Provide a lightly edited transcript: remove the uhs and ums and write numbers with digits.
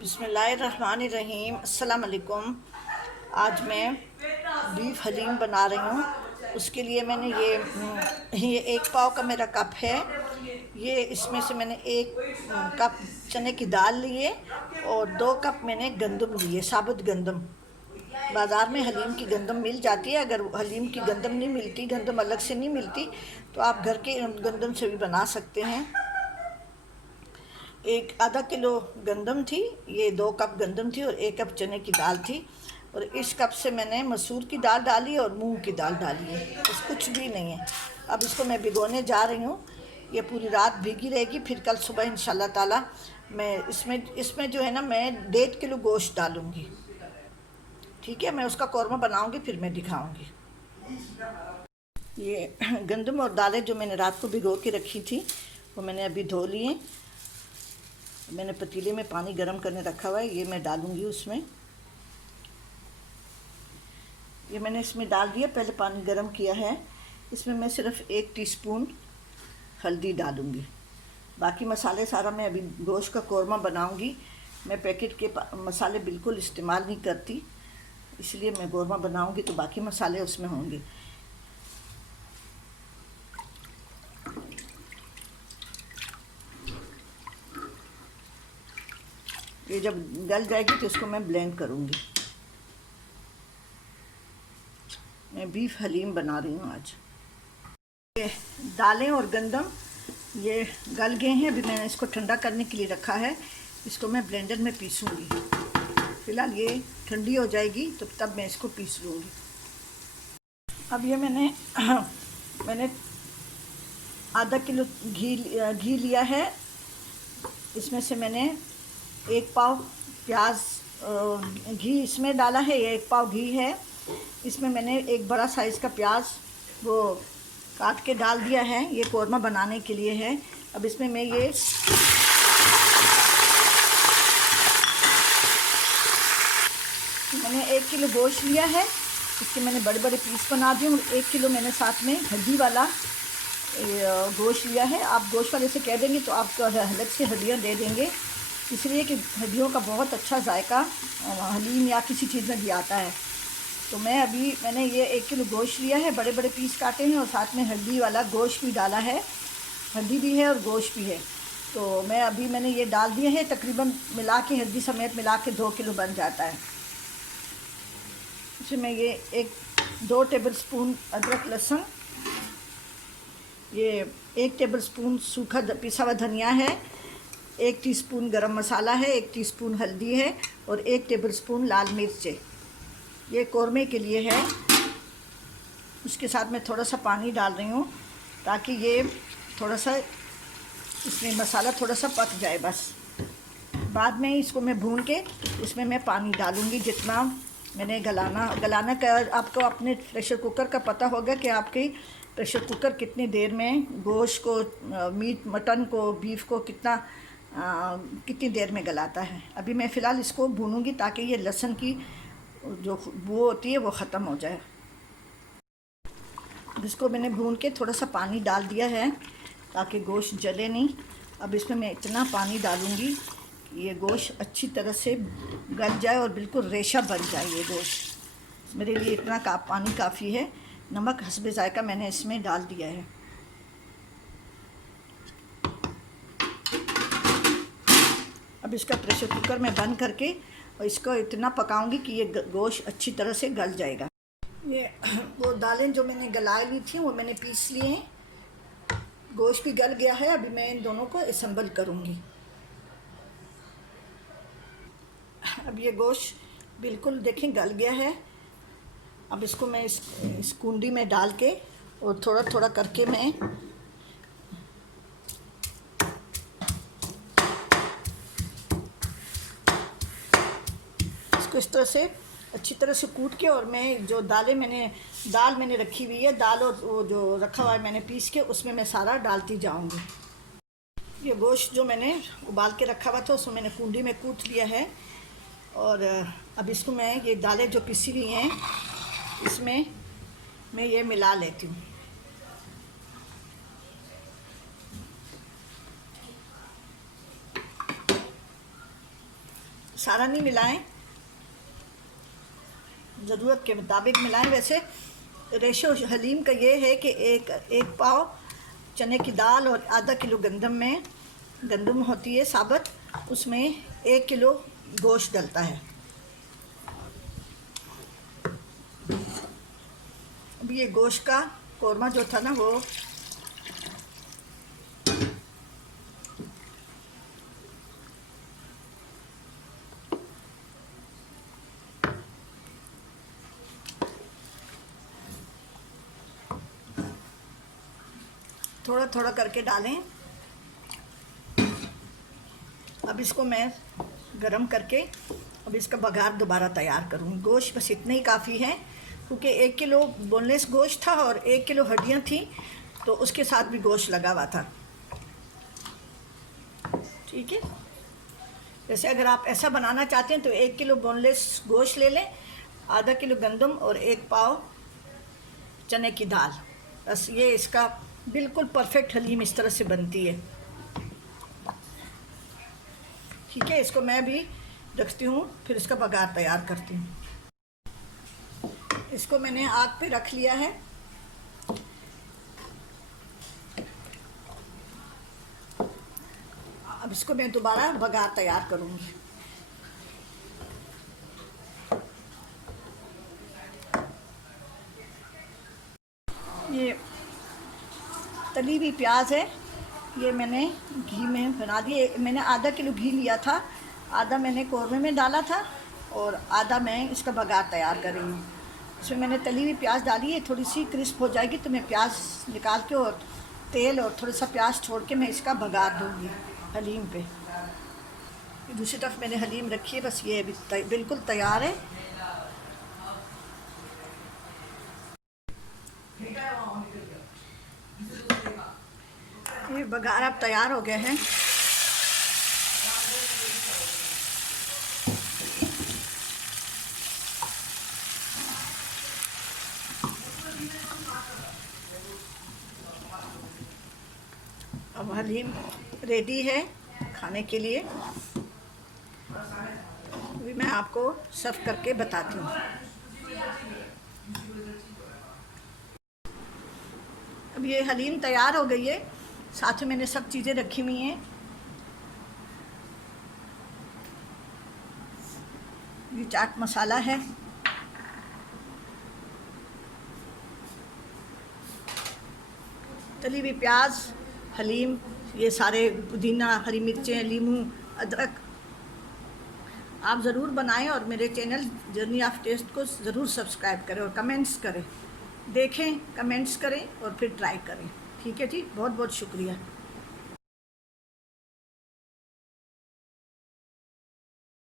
बिस्मिल्लाहिर्रहमानिर्रहीम। अस्सलाम वालेकुम। आज मैं बीफ हलीम बना रही हूँ। उसके लिए मैंने ये 1 पाव का मेरा कप है। ये इसमें से मैंने 1 कप चने की दाल लिए और 2 कप मैंने गंदम लिए, साबुत गंदम। बाज़ार में हलीम की गंदम मिल जाती है। अगर हलीम की गंदम नहीं मिलती, गंदम अलग से नहीं मिलती, तो आप घर के गंदम से भी बना सकते हैं। एक आधा किलो गंदम थी, ये 2 कप गंदम थी और 1 कप चने की दाल थी। और इस कप से मैंने मसूर की दाल डाली और मूंग की दाल डाली है, बस कुछ भी नहीं है। अब इसको मैं भिगोने जा रही हूँ। ये पूरी रात भीगी रहेगी, फिर कल सुबह इंशाल्लाह ताला मैं इसमें जो है ना, मैं 1.5 किलो गोश्त डालूँगी। ठीक है, मैं उसका कौरमा बनाऊँगी, फिर मैं दिखाऊँगी। ये गंदम और दालें जो मैंने रात को भिगो के रखी थी, वो मैंने अभी धो लिए। मैंने पतीले में पानी गर्म करने रखा हुआ है, ये मैं डालूंगी उसमें। ये मैंने इसमें डाल दिया, पहले पानी गर्म किया है। इसमें मैं सिर्फ 1 टीस्पून हल्दी डालूंगी। बाकी मसाले सारा मैं अभी गोश्त का कौरमा बनाऊंगी। मैं पैकेट के मसाले बिल्कुल इस्तेमाल नहीं करती, इसलिए मैं कौरमा बनाऊंगी तो बाकी मसाले उसमें होंगे। ये जब गल जाएगी तो इसको मैं ब्लेंड करूंगी। मैं बीफ हलीम बना रही हूँ आज। ये दालें और गंदम ये गल गए हैं। अभी मैंने इसको ठंडा करने के लिए रखा है। इसको मैं ब्लेंडर में पीसूँगी। फ़िलहाल ये ठंडी हो जाएगी तो तब मैं इसको पीस लूँगी। अब ये मैंने आधा किलो घी लिया है। इसमें से मैंने 1 पाव प्याज घी इसमें डाला है। ये 1 पाव घी है। इसमें मैंने एक बड़ा साइज़ का प्याज वो काट के डाल दिया है, ये कौरमा बनाने के लिए है। अब इसमें मैं ये मैंने 1 किलो गोश्त लिया है, इसके मैंने बड़े बड़े पीस बना दिए। और 1 किलो मैंने साथ में हड्डी वाला गोश्त लिया है। आप गोश्त वाले से कह देंगे तो आपको अलग से हड्डियाँ दे देंगे, इसलिए कि हड्डियों का बहुत अच्छा जायका हलीम या किसी चीज़ में भी आता है। तो मैंने ये 1 किलो गोश्त लिया है, बड़े बड़े पीस काटे हैं और साथ में हड्डी वाला गोश्त भी डाला है। हड्डी भी है और गोश्त भी है। तो मैंने ये डाल दिए हैं। तकरीबन मिला के हड्डी समेत मिला के 2 किलो बन जाता है। इसमें ये 2 टेबल स्पून अदरक लहसुन, ये 1 टेबल स्पून सूखा पिसा हुआ धनिया है, 1 टीस्पून गरम मसाला है, 1 टीस्पून हल्दी है और 1 टेबल स्पून लाल मिर्च है। ये कौरमे के लिए है। उसके साथ मैं थोड़ा सा पानी डाल रही हूँ ताकि ये थोड़ा सा इसमें मसाला थोड़ा सा पक जाए बस। बाद में इसको मैं भून के इसमें मैं पानी डालूँगी जितना मैंने गलाना का। आपको अपने प्रेशर कुकर का पता होगा कि आपकी प्रेशर कुकर कितनी देर में गोश्त को, मटन को, बीफ को कितनी देर में गलाता है। अभी मैं फ़िलहाल इसको भूनूंगी ताकि ये लहसुन की जो वो होती है वो ख़त्म हो जाए। इसको मैंने भून के थोड़ा सा पानी डाल दिया है ताकि गोश्त जले नहीं। अब इसमें मैं इतना पानी डालूँगी कि ये गोश्त अच्छी तरह से गल जाए और बिल्कुल रेशा बन जाए। ये गोश्त मेरे लिए इतना पानी काफ़ी है। नमक हस्बे जायका मैंने इसमें डाल दिया है। अब इसका प्रेशर कुकर में बंद करके और इसको इतना पकाऊंगी कि ये गोश्त अच्छी तरह से गल जाएगा। ये वो दालें जो मैंने गला ली थी वो मैंने पीस लिए हैं। गोश्त भी गल गया है। अभी मैं इन दोनों को असम्बल करूंगी। अब ये गोश्त बिल्कुल देखें गल गया है। अब इसको मैं इस कुंडी में डाल के और थोड़ा थोड़ा करके मैं इसको इस तरह से अच्छी तरह से कूट के, और मैं जो दाल मैंने रखी हुई है, दाल और वो जो रखा हुआ है मैंने पीस के, उसमें मैं सारा डालती जाऊंगी। ये गोश्त जो मैंने उबाल के रखा हुआ था उसको मैंने कुंडी में कूट लिया है। और अब इसको मैं ये दालें जो पिसी हुई हैं इसमें मैं ये मिला लेती हूँ। सारा नहीं मिलाएं, ज़रूरत के मुताबिक मिलाएं। वैसे रेशो हलीम का ये है कि एक पाव चने की दाल और आधा किलो गंदम होती है साबुत, उसमें 1 किलो गोश्त डलता है। अब ये गोश्त का कौरमा जो था ना, वो थोड़ा थोड़ा करके डालें। अब इसको मैं गरम करके अब इसका बघार दोबारा तैयार करूँगी। गोश्त बस इतना ही काफ़ी है, क्योंकि 1 किलो बोनलेस गोश्त था और 1 किलो हड्डियाँ थी, तो उसके साथ भी गोश्त लगा हुआ था। ठीक है, जैसे अगर आप ऐसा बनाना चाहते हैं तो 1 किलो बोनलेस गोश्त ले लें, आधा किलो गंदम और 1 पाव चने की दाल। बस ये इसका बिल्कुल परफेक्ट हलीम इस तरह से बनती है। ठीक है, इसको मैं भी रखती हूँ, फिर इसका बघार तैयार करती हूँ। इसको मैंने आग पे रख लिया है। अब इसको मैं दोबारा बघार तैयार करूँगी। ये तली हुई प्याज है, ये मैंने घी में बना दी। मैंने आधा किलो घी लिया था, आधा मैंने कौरमे में डाला था और आधा मैं इसका बघार तैयार कर रही हूँ। इसमें मैंने तली हुई प्याज डाली है, थोड़ी सी क्रिस्प हो जाएगी तो मैं प्याज निकाल के और तेल और थोड़ा सा प्याज छोड़ के मैं इसका बघार दूँगी हलीम पे। दूसरी तरफ मैंने हलीम रखी है, बस ये अभी बिल्कुल तैयार है। ये बघार अब तैयार हो गए हैं। अब हलीम रेडी है खाने के लिए। अभी मैं आपको सर्व करके बताती हूँ। अब ये हलीम तैयार हो गई है, साथ में मैंने सब चीज़ें रखी हुई हैं। ये चाट मसाला है, तली हुई प्याज, हलीम, ये सारे पुदीना, हरी मिर्चें, नींबू, अदरक। आप ज़रूर बनाएं और मेरे चैनल जर्नी ऑफ टेस्ट को ज़रूर सब्सक्राइब करें और कमेंट्स करें। देखें, कमेंट्स करें और फिर ट्राई करें। ठीक है जी, बहुत बहुत शुक्रिया।